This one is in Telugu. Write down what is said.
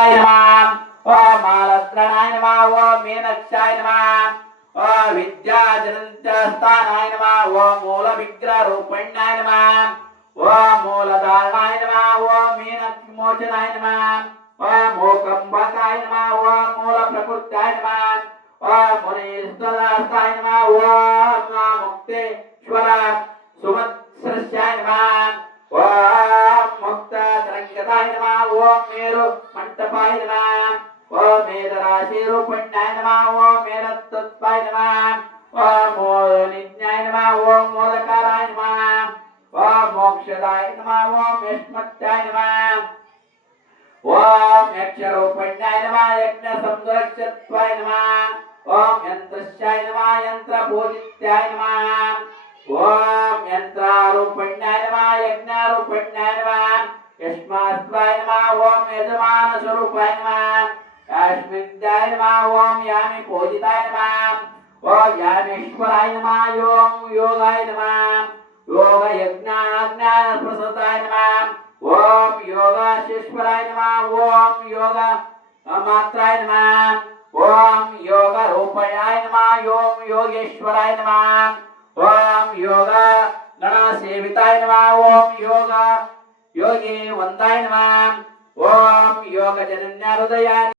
ఓం మాలత్రణాయ నమ ఓం మీనక్షాయ నమ ఓం విద్యాజనంతస్థానాయ నమ ఓం మూల విగ్రహ రూపణ్యాయ నమ ఓం మూలధారణాయ నమ ఓం మీనమోచనాయ నమ ఓం మూకంబకాయ నమ ఓం మూల ప్రకృత్యాయ నమ ఓం మునీశ్వరాయ నమ ఓం ముక్తేశ్వర సుమత్ ఓం మేరు మంటపాయ నమ ఓం మేధరాశి రూపణ్యాయ నమ ఓం మేధత్వాయ నమ ఓం మోనిజ్ఞాయ నమ ఓం మోదకారాయ నమ ఓం మోక్షదాయ నమ ఓం యష్మత్యాయ నమ ఓం యక్షరూపణ్యాయ నమ యజ్ఞ సంరక్షత్వాయ నమ ఓం యంత్రశ్యాయ నమ యంత్ర పూజిత్యాయ నమ ఓం యంత్రారూపణ్యాయ నమ యజ్ఞారూపణ్యాయ నమ యస్మాత్వాయ నమ ఓం యజమాన స్వరూపాయ నమ కాశ్మిద్యాయ నమ ఓం యామి పూజితాయ నమ ఓం యామేశ్వరాయ నమ ఓం యోగాయ నమ యోగ యజ్ఞాజ్ఞాన ప్రసదాయ నమ ఓం యోగాశేశ్వరాయ నమ ఓం యోగ మాత్రాయ నమ ఓం యోగ రూపాయ నమ ఓం యోగేశ్వరాయ నమ ఓం యోగ గణ సేవితాయ నమ ఓం యోగ యోగి వందాయ నమ ఓం యోగ జనన్య హృదయాన్ని